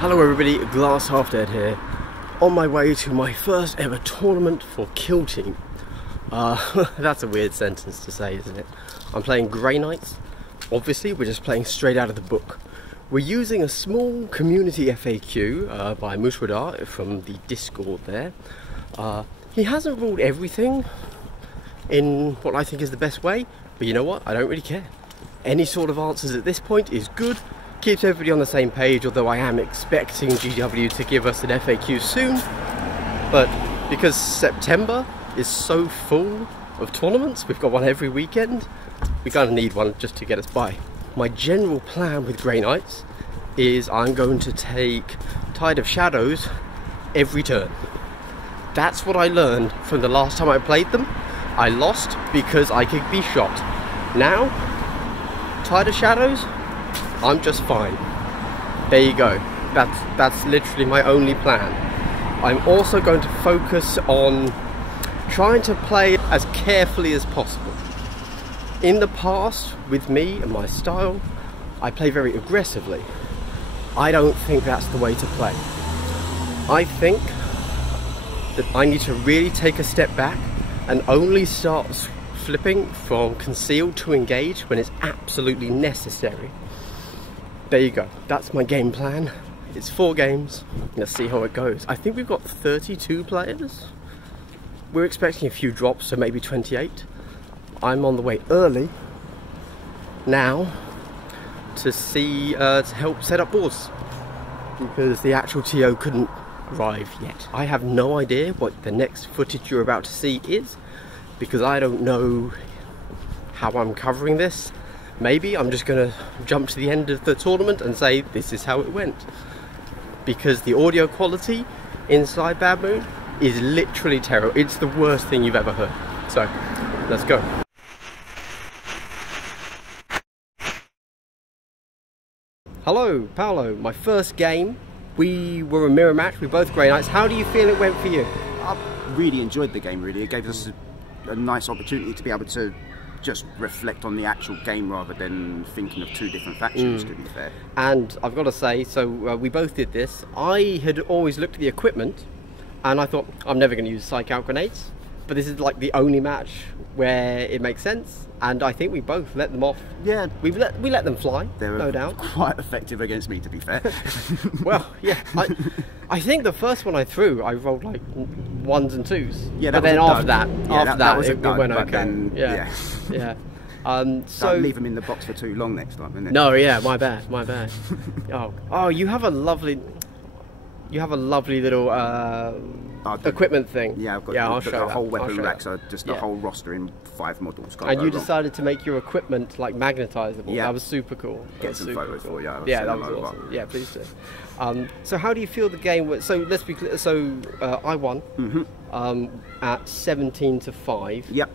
Hello everybody, Glass Half Dead here, on my way to my first ever tournament for Kill Team. That's a weird sentence to say, isn't it? I'm playing Grey Knights. Obviously, we're just playing straight out of the book. We're using a small community FAQ by Mushwadar from the Discord there. He hasn't ruled everything in what I think is the best way, but you know what? I don't really care. Any sort of answers at this point is good. Keeps everybody on the same page, although I am expecting GW to give us an FAQ soon. But because September is so full of tournaments, we've got one every weekend, we kind of need one just to get us by. My general plan with Grey Knights is I'm going to take Tide of Shadows every turn. That's what I learned from the last time I played them. I lost because I could be shot. Now, Tide of Shadows, I'm just fine. There you go. That's literally my only plan. I'm also going to focus on trying to play as carefully as possible. In the past, with me and my style, I play very aggressively. I don't think that's the way to play. I think that I need to really take a step back and only start flipping from concealed to engage when it's absolutely necessary. There you go, that's my game plan. It's 4 games, let's see how it goes. I think we've got 32 players. We're expecting a few drops, so maybe 28. I'm on the way early now to see, to help set up boards, because the actual TO couldn't arrive yet. I have no idea what the next footage you're about to see is, because I don't know how I'm covering this. Maybe I'm just going to jump to the end of the tournament and say this is how it went. Because the audio quality inside Bad Moon is literally terrible. It's the worst thing you've ever heard. So, let's go. Hello, Paolo. My first game, we were a mirror match. We both Grey Knights. How do you feel it went for you? I really enjoyed the game, really. It gave us a nice opportunity to be able to just reflect on the actual game rather than thinking of 2 different factions, to be fair. And I've got to say, so we both did this. I had always looked at the equipment and I thought, I'm never going to use psych out grenades, but this is like the only match where it makes sense, and I think we both let them off. Yeah, we let them fly. They were no doubt quite effective against me, to be fair. Well, yeah, I think the first one I threw, I rolled like 1s and 2s. Yeah, but then after that, it went okay. Then, yeah. So don't leave them in the box for too long next time, innit? No, yeah, my bad. Oh, you have a lovely little equipment thing. Yeah, I've got I'll show the whole weapon rack, so just the whole roster in 5 models. And you decided to make your equipment like magnetizable. Yeah, that was super cool. Get some photos for you. Yeah, that was awesome. Yeah, please do. So how do you feel the game was? So let's be clear. So I won at 17-5. Yep.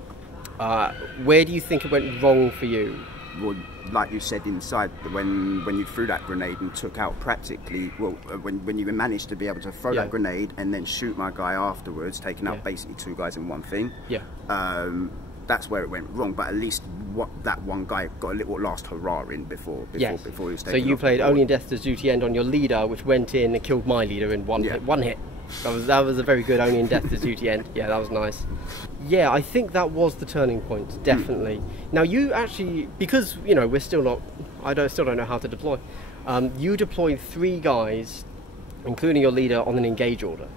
Where do you think it went wrong for you? Well, like you said, inside when you threw that grenade and took out practically, well, when you managed to be able to throw that grenade and then shoot my guy afterwards, taking out basically 2 guys in one thing. Yeah. That's where it went wrong. But at least that one guy got a little last hurrah in before he was taken. So you played Only in Death Does Duty End on your leader, which went in and killed my leader in one hit. That was a very good Only in Death Does Duty End. Yeah, that was nice. Yeah, I think that was the turning point, definitely. Now you actually, because you know we're still not, still don't know how to deploy. You deployed 3 guys, including your leader, on an engage order.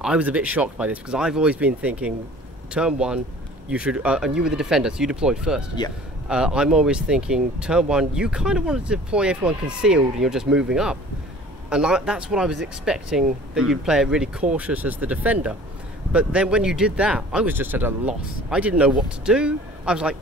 I was a bit shocked by this because I've always been thinking, turn 1, you should, and you were the defender, so you deployed first. Yeah. I'm always thinking, turn 1, you kind of wanted to deploy everyone concealed, and you're just moving up. And that's what I was expecting, that you'd play it really cautious as the defender. But then when you did that, I was just at a loss. I didn't know what to do. I was like,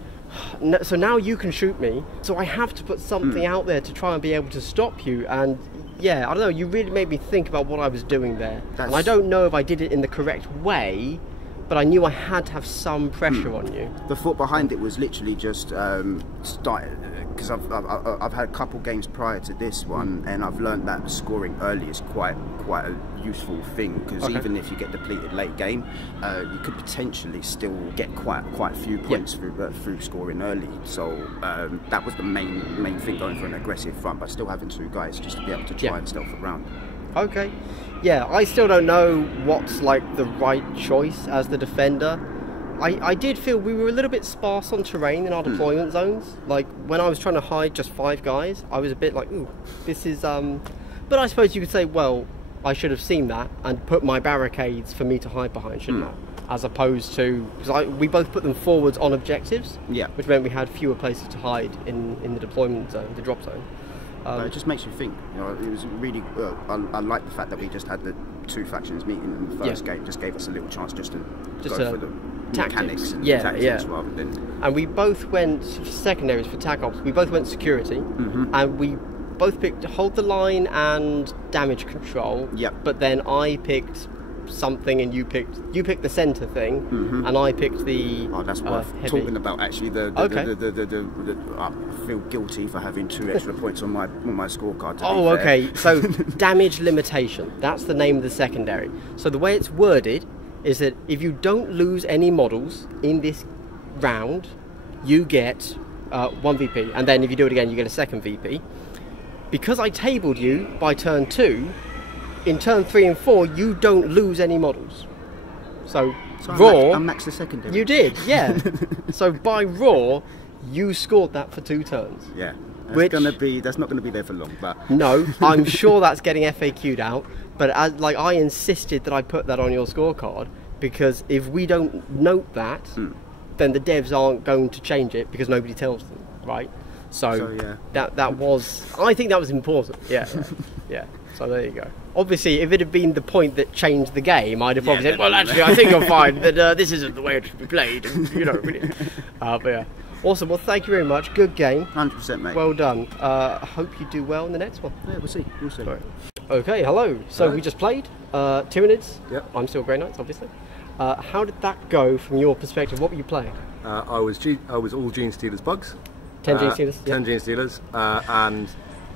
no, so now you can shoot me, so I have to put something out there to try and be able to stop you. And yeah, I don't know, you really made me think about what I was doing there. And I don't know if I did it in the correct way, but I knew I had to have some pressure on you. The thought behind it was literally just because I've had a couple games prior to this one, and I've learned that scoring early is quite a useful thing, because even if you get depleted late game, you could potentially still get quite a few points through scoring early. So that was the main thing, going for an aggressive front, but still having 2 guys just to be able to try and stealth around. Okay. Yeah, I still don't know what's like the right choice as the defender. I did feel we were a little bit sparse on terrain in our deployment zones. Like when I was trying to hide just 5 guys, I was a bit like, ooh, this is but I suppose you could say, well, I should have seen that and put my barricades for me to hide behind, shouldn't I? As opposed to, because we both put them forwards on objectives, which meant we had fewer places to hide in the deployment zone, the drop zone. It just makes you think. You know, it was really. I like the fact that we just had the 2 factions meeting in the first game. Just gave us a little chance just to go for the mechanics and tactics rather than. And we both went secondaries for tac ops. We both went security, and we both picked hold the line and damage control. But then I picked something and you picked the center thing, and I picked the that's what I'm talking about actually. I feel guilty for having 2 extra points on my scorecard. Okay. So damage limitation, that's the name of the secondary. So the way it's worded is that if you don't lose any models in this round, you get 1 VP, and then if you do it again you get a second VP. Because I tabled you by turn 2, in turn 3 and 4, you don't lose any models. So raw, I maxed the secondary. You did, yeah. So by raw, you scored that for 2 turns. Yeah, that's not gonna be there for long. But no, I'm sure that's getting FAQ'd out. But I insisted that I put that on your scorecard because if we don't note that, then the devs aren't going to change it because nobody tells them, right? So that was, I think that was important. Yeah. So there you go. Obviously, if it had been the point that changed the game, I'd have probably said, well, actually, I think you'll find that this isn't the way it should be played. And, you know, really. But yeah. Awesome. Well, thank you very much. Good game. 100%, mate. Well done. I hope you do well in the next one. Yeah, we'll see. Right. Okay, hello. So we just played Tyranids. Yep. I'm still Grey Knights, obviously. How did that go from your perspective? What were you playing? I was all Gene Stealers bugs. 10 Gene Stealers? 10 Gene Stealers, and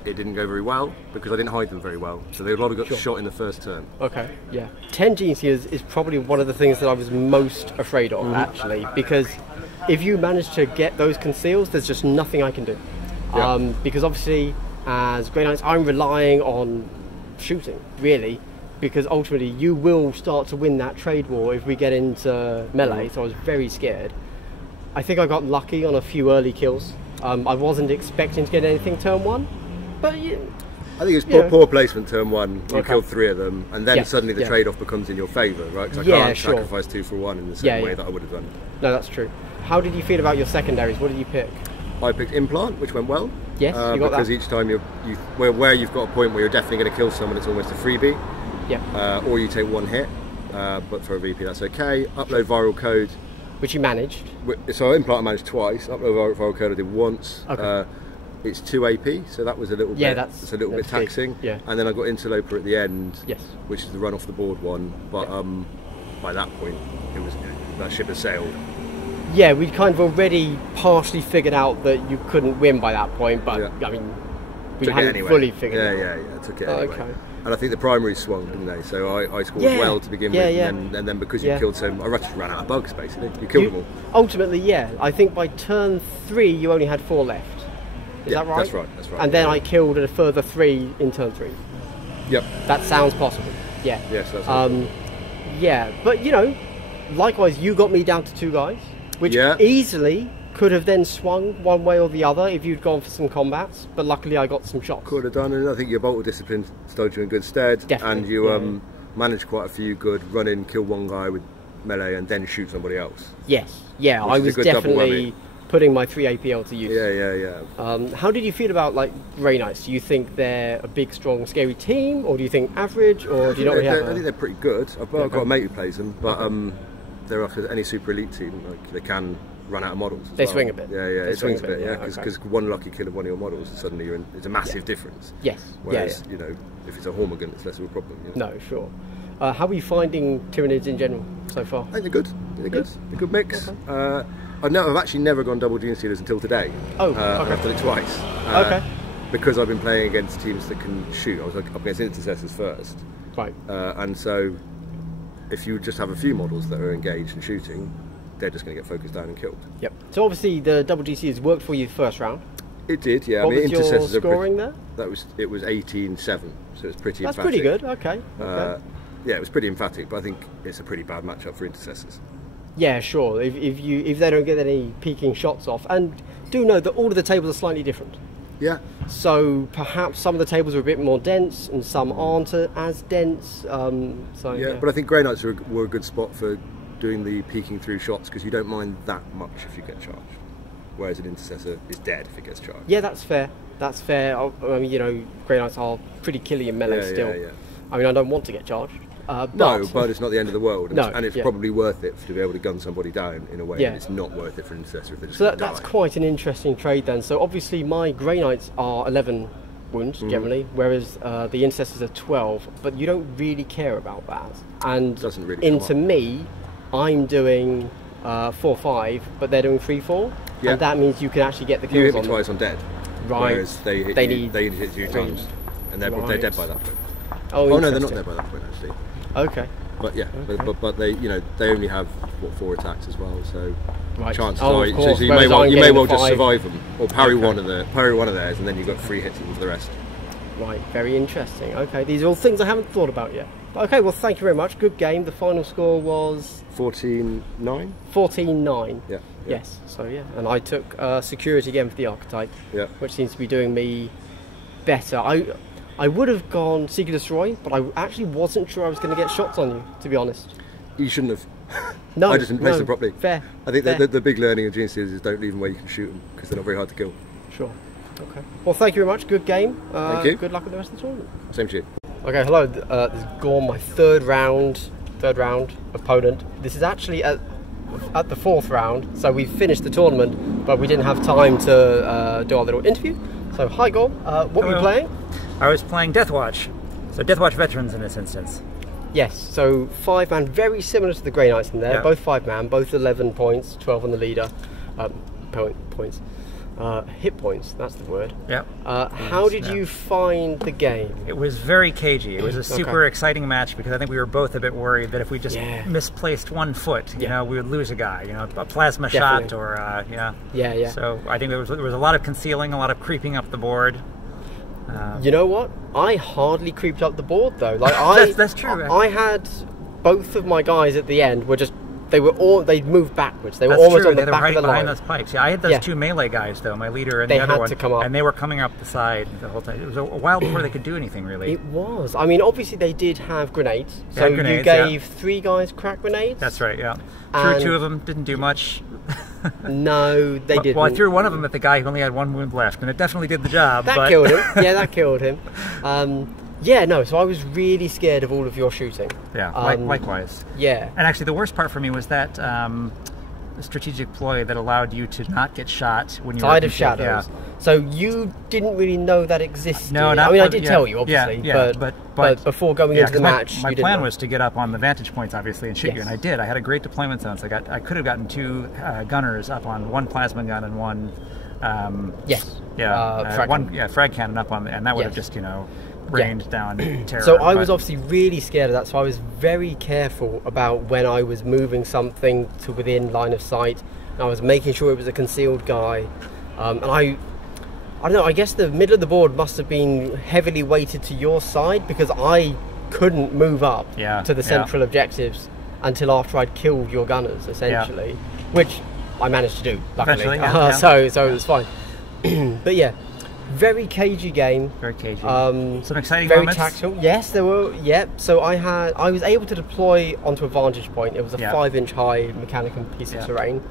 it didn't go very well because I didn't hide them very well. So they a lot of got shot in the first turn. Okay, yeah. 10 Gene Stealers is probably one of the things that I was most afraid of, actually, because if you manage to get those conceals, there's just nothing I can do. Because obviously, as Grey Knights, I'm relying on shooting, really, because ultimately you will start to win that trade war if we get into melee, so I was very scared. I think I got lucky on a few early kills. I wasn't expecting to get anything turn 1, but I think it's poor placement turn 1. You killed 3 of them, and then suddenly the trade-off becomes in your favour, right? Because I can't sacrifice 2 for 1 in the same way that I would have done. No, that's true. How did you feel about your secondaries? What did you pick? I picked Implant, which went well. Yes, you got because that. Each time where you've got a point where you're definitely going to kill someone, it's almost a freebie. Or you take 1 hit, but for a VP that's okay. Upload viral code, which you managed. So Implant I managed twice. Upload viral code I did once. Okay. It's 2 AP, so that was a little bit. That's a little bit taxing. Yeah. And then I got Interloper at the end. Yes. Which is the run off the board one, but by that point, that ship had sailed. Yeah, we'd kind of already partially figured out that you couldn't win by that point, but I mean, we hadn't fully figured it out. Yeah, took it anyway. Okay. And I think the primaries swung, didn't they? So I scored well to begin with, and then because you killed so, I just ran out of bugs basically. You killed them all. Ultimately, I think by turn 3 you only had 4 left. Is that right? That's right. And then I killed a further 3 in turn 3. Yep. That sounds possible. Yeah. Yes, that's yeah, but you know, likewise you got me down to 2 guys, which easily could have then swung one way or the other if you'd gone for some combats, but luckily I got some shots. Could have done, and I think your bolt of discipline stood you in good stead. Definitely. And you managed quite a few good run in, kill one guy with melee and then shoot somebody else. Yes, I was definitely putting my 3 APL to use. Yeah. How did you feel about like Grey Knights? Do you think they're a big, strong, scary team, or do you think average, or do you not really have? I think they're pretty good. I've got a mate who plays them, but they're like any super elite team. Like they can run out of models. They swing a bit. Yeah, it swings a bit. Yeah, because one lucky kill of one of your models, suddenly it's a massive difference. Yes. Whereas you know, if it's a Hormigan, it's less of a problem. You know? No, sure. How are you finding Tyranids in general so far? I think they're good. They're good. They're a good mix. Okay. I've actually never gone double Gene Stealers until today. Oh, okay. I've done it twice. Okay. Because I've been playing against teams that can shoot. I was up against intercessors first. Right. And so, if you just have a few models that are engaged and shooting, they're just going to get focused down and killed. Yep. So obviously the double GC has worked for you first round. It did, yeah. What I mean, was your intercessors scoring there? It was 18-7, so it was pretty. That's emphatic. pretty good. Okay. Yeah, it was pretty emphatic, but I think it's a pretty bad matchup for intercessors. Yeah, sure. If they don't get any peeking shots off, and do know that all of the tables are slightly different. Yeah. So perhaps some of the tables are a bit more dense, and some aren't as dense. Yeah, but I think Grey Knights were a good spot for doing the peeking through shots because you don't mind that much if you get charged, whereas an intercessor is dead if it gets charged. Yeah, that's fair. That's fair. I mean, you know, Grey Knights are pretty killy in melee still. Yeah. I mean, I don't want to get charged. No, but it's not the end of the world, and it's yeah. probably worth it to be able to gun somebody down in a way. Yeah. And it's not worth it for an intercessor if they just So die. that's quite an interesting trade then. So obviously my Grey Knights are 11 wounds generally, whereas the intercessors are 12. But you don't really care about that. And doesn't really into me, I'm doing 4-5, but they're doing 3-4, Yeah. and that means you can actually get the kills You hit me on twice on dead, Right. whereas they hit you 2 times, and they're dead by that point. Oh no, they're not interesting. dead by that point actually. Okay. But yeah, Okay. but they they only have 4 attacks as well, so Right. chances Oh, are of course, so you whereas may I'm getting well the just 5. survive them or parry Okay. one of theirs, and then you've got 3 hits into the rest. Right, very interesting. Okay, these are all things I haven't thought about yet. Okay, well, thank you very much. Good game. The final score was 14-9. 14-9. Yeah. Yes. So yeah, and I took security again for the archetype, Yeah. which seems to be doing me better. I would have gone Seek and Destroy, but I actually wasn't sure I was going to get shots on you, to be honest. You shouldn't have. No, I just didn't place them properly. Fair. I think fair. the big learning of geniuses is don't leave them where you can shoot them because they're not very hard to kill. Sure. Okay. Well, thank you very much. Good game. Thank you. Good luck with the rest of the tournament. Same to you. Okay, hello. This is Gorm, my third round opponent. This is actually at the 4th round, so we finished the tournament, but we didn't have time to do our little interview. So, hi Gorm. What were you playing? I was playing Deathwatch. So Deathwatch veterans in this instance. Yes, so 5-man, very similar to the Grey Knights in there. Yeah. Both 5-man, both 11 points, 12 on the leader. Points. Hit points, that's the word. Yep. How did you find the game? It was very cagey. It was a super exciting match because I think we were both a bit worried that if we just misplaced one foot, you know, we would lose a guy. You know, a plasma shot or Yeah. So I think there was a lot of concealing, a lot of creeping up the board. You know what? I hardly creeped up the board though. Like that's true. I had both of my guys at the end were just they'd moved backwards. They were That's almost true. on the They were back right of the behind line. those pikes. Yeah, I had those 2 melee guys though, my leader and They the other had one, to come up. and they were coming up the side the whole time. It was a while before they could do anything really. It was. I mean, obviously they did have grenades. They So had grenades, you gave 3 guys crack grenades. That's right. Yeah. And Threw 2 of them. Didn't do much. No, they didn't. Well, I threw one of them at the guy who only had 1 wound left, and it definitely did the job. That killed him. Yeah, that killed him. Yeah, no, so I was really scared of all of your shooting. Yeah, likewise. Yeah. And actually, the worst part for me was that strategic ploy that allowed you to not get shot when you Tide were of Shadows. Yeah. So you didn't really know that existed. No, I mean, I did tell you, obviously, but before going into the match, my you didn't plan know. was to get up on the vantage points, obviously, and shoot you, and I did. I had a great deployment zone, so I could have gotten 2 gunners up on 1 plasma gun and 1. Frag cannon up on, and that would have just rained down terror. So I was obviously really scared of that, so I was very careful about when I was moving something to within line of sight. And I was making sure it was a concealed guy, and I don't know, I guess the middle of the board must have been heavily weighted to your side because I couldn't move up to the central objectives until after I'd killed your gunners, essentially, which I managed to do, luckily. So it was fine. But yeah, very cagey game. Very cagey. Some exciting very moments. Very tactical. Yes, there were. Yeah. So I was able to deploy onto a vantage point. It was a 5-inch high mechanical piece of terrain,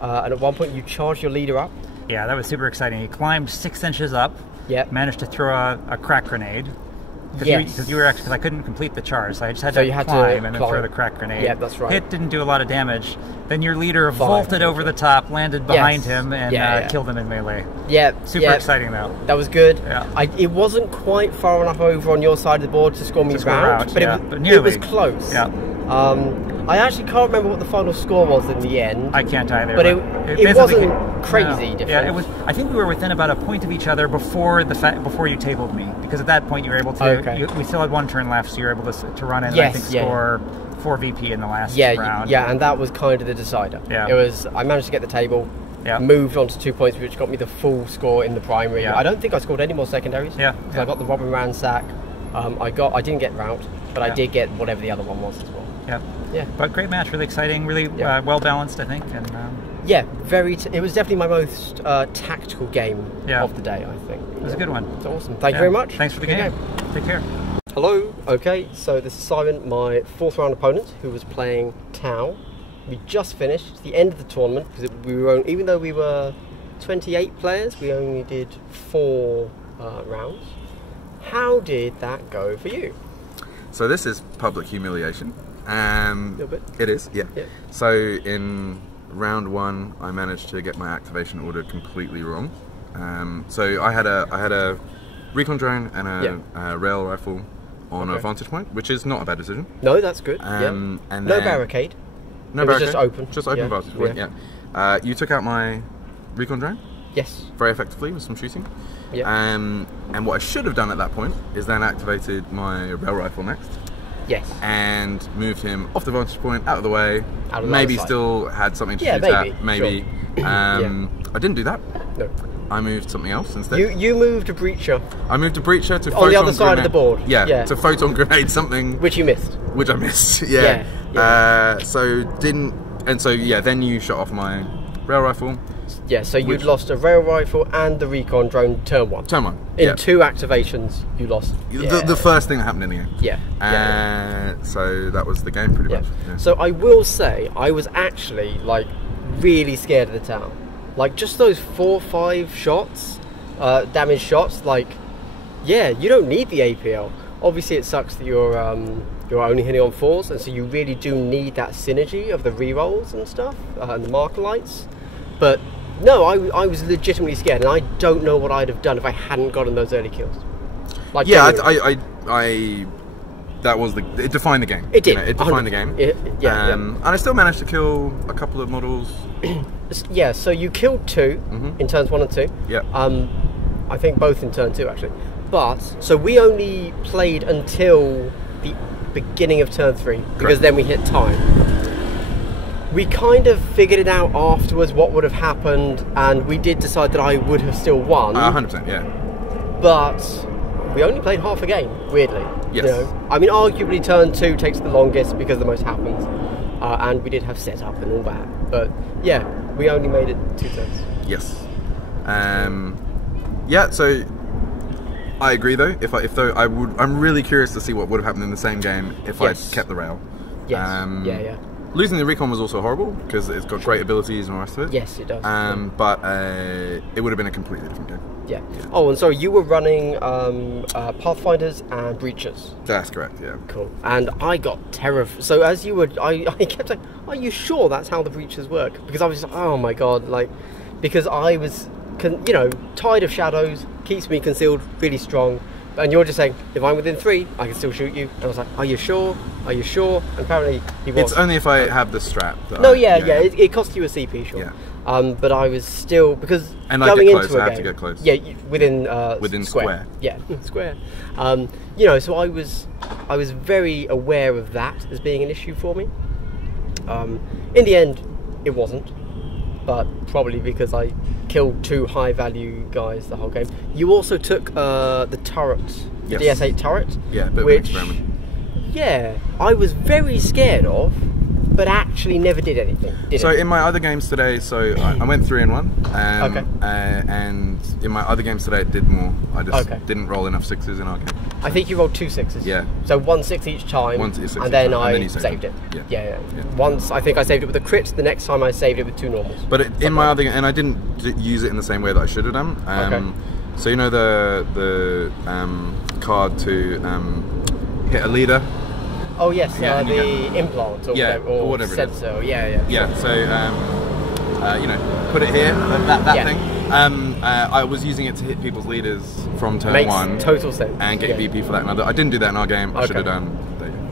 and at one point you charged your leader up. Yeah, that was super exciting. He climbed 6 inches up. Yeah. Managed to throw a crack grenade. Because I couldn't complete the charge, so I just had to climb and then throw the crack grenade. Yeah, that's right. Hit didn't do a lot of damage. Then your leader vaulted over the top, landed behind him, and killed him in melee. Yeah, super exciting though. That was good. Yeah. It wasn't quite far enough over on your side of the board to score me round, but it was close. Yeah. I actually can't remember what the final score was in the end. I can't either. But it wasn't crazy different. Yeah, it was. I think we were within about a point of each other before you tabled me, because at that point you were able to. Okay. We still had 1 turn left, so you were able to run in and I think score 4 VP in the last round. Yeah, and that was kind of the decider. Yeah. It was. I managed to get the table. moved on to 2 points, which got me the full score in the primary. Yeah. I don't think I scored any more secondaries. Because I got the Robin Ransack. I didn't get Rout, but I did get whatever the other one was as well. Yeah. But great match, really exciting, really well balanced, I think. And yeah, it was definitely my most tactical game of the day, I think. It was a good one. It's awesome. Thank you very much. Thanks for the game. Take care. Hello. Okay, so this is Simon, my 4th round opponent, who was playing Tau. We just finished the end of the tournament because even though we were 28 players, we only did 4 rounds. How did that go for you? So this is public humiliation. A little bit. It is, yeah. So in round 1, I managed to get my activation order completely wrong. So I had a recon drone and a rail rifle on a vantage point, which is not a bad decision. No, that's good. And no barricade. No barricade. Just open. Just open vantage point. Yeah. You took out my recon drone. Yes. Very effectively with some shooting. Yeah. And what I should have done at that point is then activated my rail rifle next. Yes. And moved him off the vantage point, out of the way. Maybe still had something to shoot at. Maybe. Sure. I didn't do that. No. I moved something else instead. You moved a breacher. I moved a breacher to on the other side of the board. Yeah, to photon grenade something. Which you missed. Which I missed. Then you shot off my rail rifle. Yeah, so you'd lost a rail rifle and the recon drone turn 1. Turn 1. In 2 activations, you lost. The first thing that happened in the game. Yeah. So that was the game pretty much. Yeah. So I will say, I was actually like really scared of the town. Like just those 4 or 5 shots, damage shots, like, yeah, you don't need the APL. Obviously it sucks that you're only hitting on 4s, and so you really do need that synergy of the rerolls and stuff, and the marker lights. But no, I was legitimately scared, and I don't know what I'd have done if I hadn't gotten those early kills. Like, yeah, it defined the game. It did. It defined the game. And I still managed to kill a couple of models. Yeah, so you killed 2 in turns 1 and 2. Yeah. I think both in turn 2 actually. But so we only played until the beginning of turn 3 because then we hit time. We kind of figured it out afterwards what would have happened, and we did decide that I would have still won. 100%, yeah. But we only played half a game, weirdly. Yes. You know? I mean, arguably turn 2 takes the longest because the most happens, and we did have setup and all that. But yeah, we only made it 2 turns. Yes. Yeah. So I agree, though. I'm really curious to see what would have happened in the same game if I'd kept the rail. Yes. Yeah. Losing the recon was also horrible because it's got great abilities and all the rest of it. Yes, it does. But it would have been a completely different game. Yeah. Oh, and sorry, you were running Pathfinders and Breachers. That's correct, yeah. Cool. And I got terrified. So as you were, I kept saying, are you sure that's how the Breachers work? Because I was like, oh my god, like, because I was, Tide of Shadows keeps me concealed really strong. And you're just saying, if I'm within 3, I can still shoot you. And I was like, are you sure? Are you sure? And apparently he was. It's only if I have the strap. It cost you a CP, sure. Yeah. But I was still, because going into a game, I have to get close. Yeah, within square. Yeah, square. So I was very aware of that as being an issue for me. In the end, it wasn't. But probably because I killed 2 high value guys the whole game. You also took the turret, the DS8 turret. Yeah, a bit of an experiment. Yeah, I was very scared of, but actually never did anything. In my other games today, I went 3 and 1. And in my other games today, it did more. I just didn't roll enough 6s in our game. I think you rolled 2 6s. Yeah. So 1 6 each time. 1 6 and then I saved it. Yeah. Once I think I saved it with a crit. The next time I saved it with 2 normals. But in my other game, and I didn't use it in the same way that I should have done. So the card to hit a leader. Oh yes, the implant or whatever sensor. Yeah. So put it here, that thing. I was using it to hit people's leaders from turn 1. Makes total sense. And get VP for that. And I didn't do that in our game. I should have done.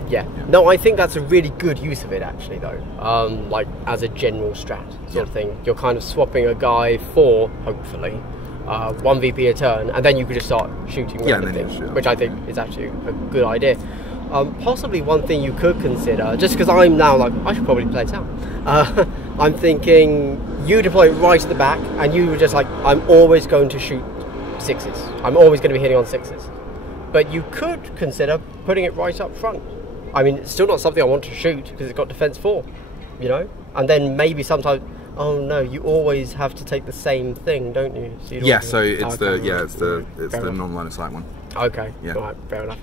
Yeah. No, I think that's a really good use of it actually, though. Like as a general strat sort of thing. You're kind of swapping a guy for hopefully 1 VP a turn, and then you could just start shooting random things, which I think is actually a good idea. Possibly one thing you could consider, just because I'm now like, I should probably play it out. I'm thinking you deploy right at the back, and you were just like, I'm always going to shoot 6s. I'm always going to be hitting on 6s. But you could consider putting it right up front. I mean, it's still not something I want to shoot because it's got defense 4, you know? And then maybe sometimes, oh no, you always have to take the same thing, don't you? So yeah, so it's the non-line of sight one. Okay, yeah. All right, fair enough.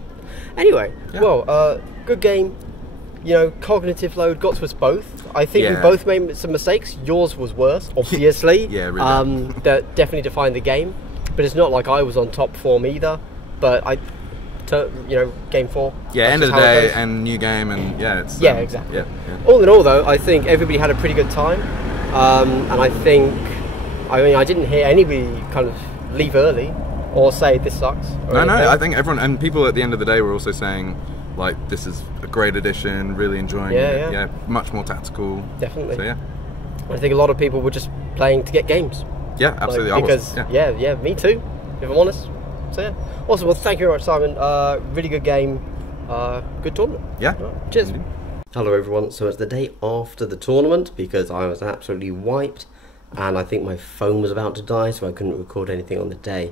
Anyway, well, good game. You know, cognitive load got to us both. I think we both made some mistakes. Yours was worse, obviously. Yeah, really. That definitely defined the game. But it's not like I was on top form either. But game 4. Yeah, end of the day, and new game, and it's... exactly. Yeah. All in all, though, I think everybody had a pretty good time. And I didn't hear anybody kind of leave early or say this sucks. No, I think everyone, and people at the end of the day were also saying, like, this is a great addition, really enjoying it. Yeah, much more tactical. Definitely. So, yeah. I think a lot of people were just playing to get games. Yeah, absolutely. Me too, if I'm honest. So, yeah. Awesome. Well, thank you very much, Simon. Really good game. Good tournament. Yeah. Right. Cheers. Hello, everyone. So, it's the day after the tournament because I was absolutely wiped and I think my phone was about to die, so I couldn't record anything on the day.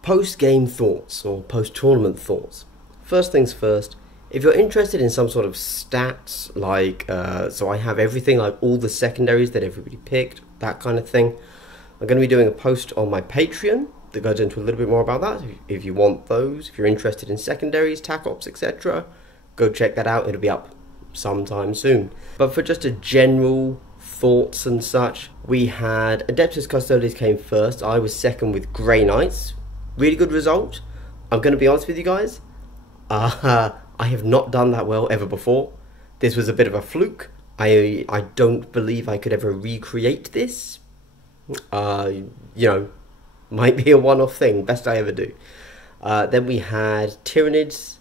Post-game thoughts or post-tournament thoughts. First things first, if you're interested in some sort of stats, like, so I have everything, like all the secondaries that everybody picked, that kind of thing. I'm going to be doing a post on my Patreon that goes into a little bit more about that. If you want those, if you're interested in secondaries, tac ops, etc., go check that out. It'll be up sometime soon. But for just a general thoughts and such, we had Adeptus Custodes came first. I was second with Grey Knights. Really good result. I'm going to be honest with you guys. I have not done that well ever before. This was a bit of a fluke. I don't believe I could ever recreate this. Might be a one-off thing. Best I ever do. Then we had Tyranids.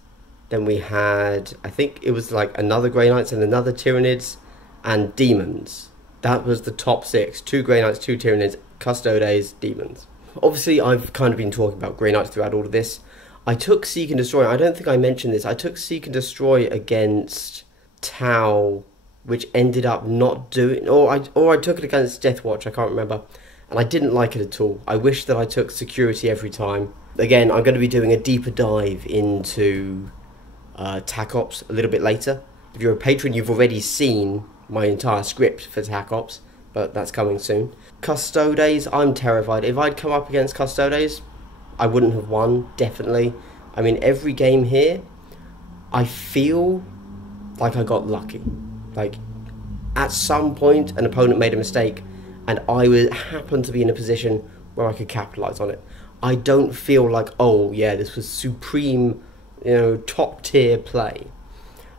Then we had, I think it was like another Grey Knights and another Tyranids and Demons. That was the top 6. 2 Grey Knights, 2 Tyranids, Custodes, Demons. Obviously, I've kind of been talking about Grey Knights throughout all of this. I took Seek and Destroy. I don't think I mentioned this. I took Seek and Destroy against Tau, which ended up not doing... Or I took it against Deathwatch, I can't remember. And I didn't like it at all. I wish that I took Security every time. Again, I'm going to be doing a deeper dive into tac ops a little bit later. If you're a patron, you've already seen my entire script for tac ops, but that's coming soon. Custodes, I'm terrified. If I'd come up against Custodes, I wouldn't have won, definitely. I mean, every game here, I feel like I got lucky. Like, at some point, an opponent made a mistake, and I happened to be in a position where I could capitalise on it. I don't feel like, oh, yeah, this was supreme, top-tier play.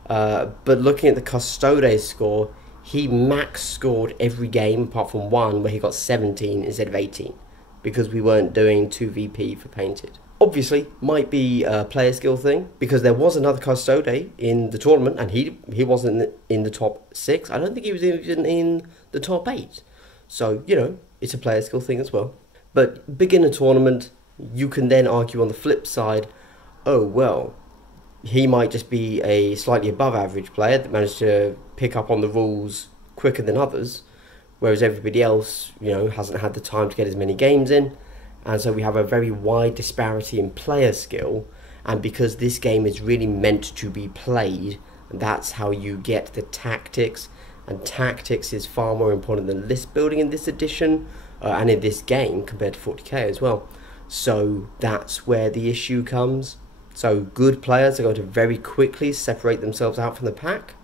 But looking at the Custodes score, he max scored every game apart from one where he got 17 instead of 18 because we weren't doing 2VP for Painted. Obviously, might be a player skill thing because there was another Custode in the tournament and he wasn't in the top 6. I don't think he was even in the top 8. So, it's a player skill thing as well. But beginner tournament, you can then argue on the flip side, oh, well, he might just be a slightly above average player that managed to pick up on the rules quicker than others, whereas everybody else, hasn't had the time to get as many games in. And so we have a very wide disparity in player skill. And because this game is really meant to be played, that's how you get the tactics. And tactics is far more important than list building in this edition and in this game compared to 40k as well. So that's where the issue comes. So good players are going to very quickly separate themselves out from the pack,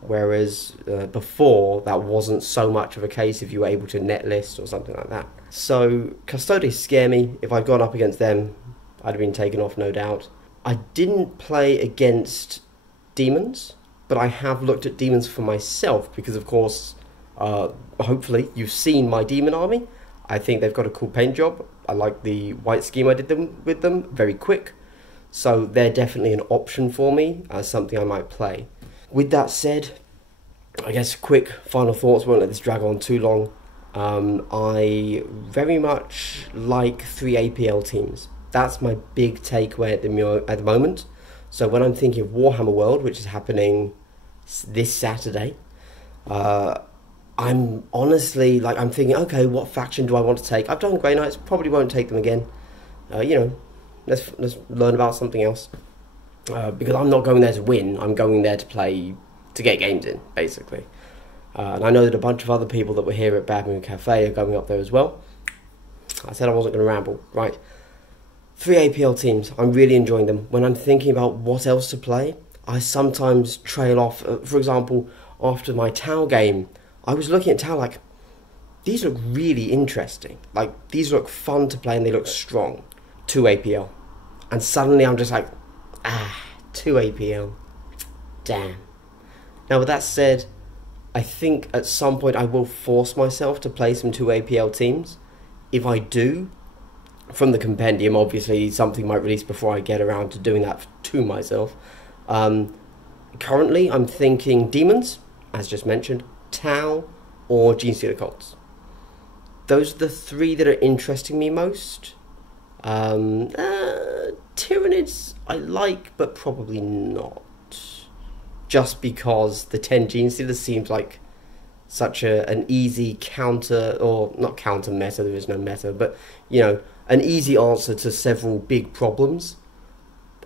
whereas before that wasn't so much of a case if you were able to net list or something like that. So Custodes scare me. If I'd gone up against them, I'd have been taken off, no doubt. I didn't play against Demons, but I have looked at Demons for myself because, of course, hopefully you've seen my Demon army. I think they've got a cool paint job. I like the white scheme I did with them, very quick. So they're definitely an option for me as something I might play. With that said, I guess quick final thoughts, won't let this drag on too long. I very much like 3 APL teams. That's my big takeaway at the moment. So when I'm thinking of Warhammer World, which is happening this Saturday, I'm honestly, like, I'm thinking, okay, what faction do I want to take? I've done Grey Knights, probably won't take them again. You know, let's learn about something else. Because I'm not going there to win, I'm going there to play, to get games in, basically. And I know that a bunch of other people that were here at Bad Moon Cafe are going up there as well. I said I wasn't going to ramble. Right. 3 APL teams, I'm really enjoying them. When I'm thinking about what else to play, I sometimes trail off. For example, after my Tau game, I was looking at Tau like, these look really interesting. Like, these look fun to play and they look strong. 2 APL. And suddenly I'm just like, 2 APL. Damn. Now, with that said, I think at some point I will force myself to play some 2 APL teams. If I do, from the compendium, obviously something might release before I get around to doing that to myself. Currently, I'm thinking Demons, as just mentioned, Tau, or Genestealer Cults. Those are the 3 that are interesting me most. Tyranids I like, but probably not. Just because the 10 Genestealers seems like such an easy counter, or not counter meta, there is no meta, but, you know, an easy answer to several big problems.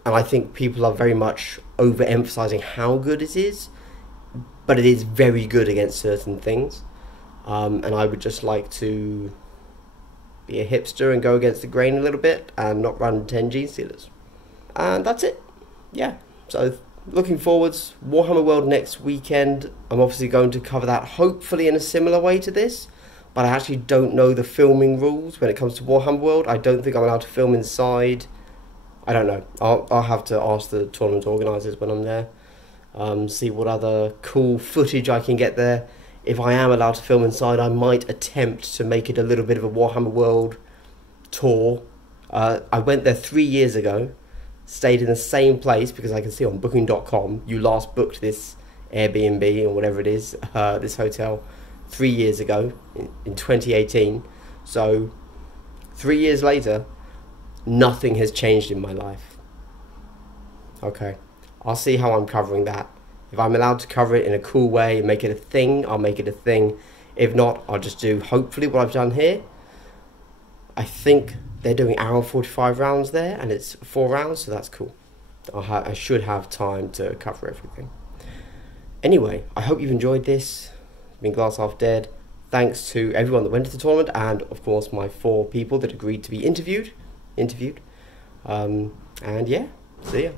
And I think people are very much overemphasizing how good it is, but it is very good against certain things. And I would just like to be a hipster and go against the grain a little bit and not run 10 Genestealers. And that's it. Yeah, so looking forwards, Warhammer World next weekend. I'm obviously going to cover that hopefully in a similar way to this, but I actually don't know the filming rules when it comes to Warhammer World. I don't think I'm allowed to film inside. I don't know. I'll have to ask the tournament organisers when I'm there. See what other cool footage I can get there. If I am allowed to film inside, I might attempt to make it a little bit of a Warhammer World tour. I went there 3 years ago, stayed in the same place, because I can see on booking.com you last booked this Airbnb or whatever it is, this hotel, 3 years ago in 2018. So 3 years later, nothing has changed in my life. Okay, I'll see how I'm covering that. If I'm allowed to cover it in a cool way and make it a thing, I'll make it a thing. If not, I'll just do hopefully what I've done here. I think they're doing hour 45 rounds there, and it's 4 rounds, so that's cool. I should have time to cover everything. Anyway, I hope you've enjoyed this. It's been Glass Half Dead. Thanks to everyone that went to the tournament, and of course my 4 people that agreed to be interviewed. And yeah, see ya.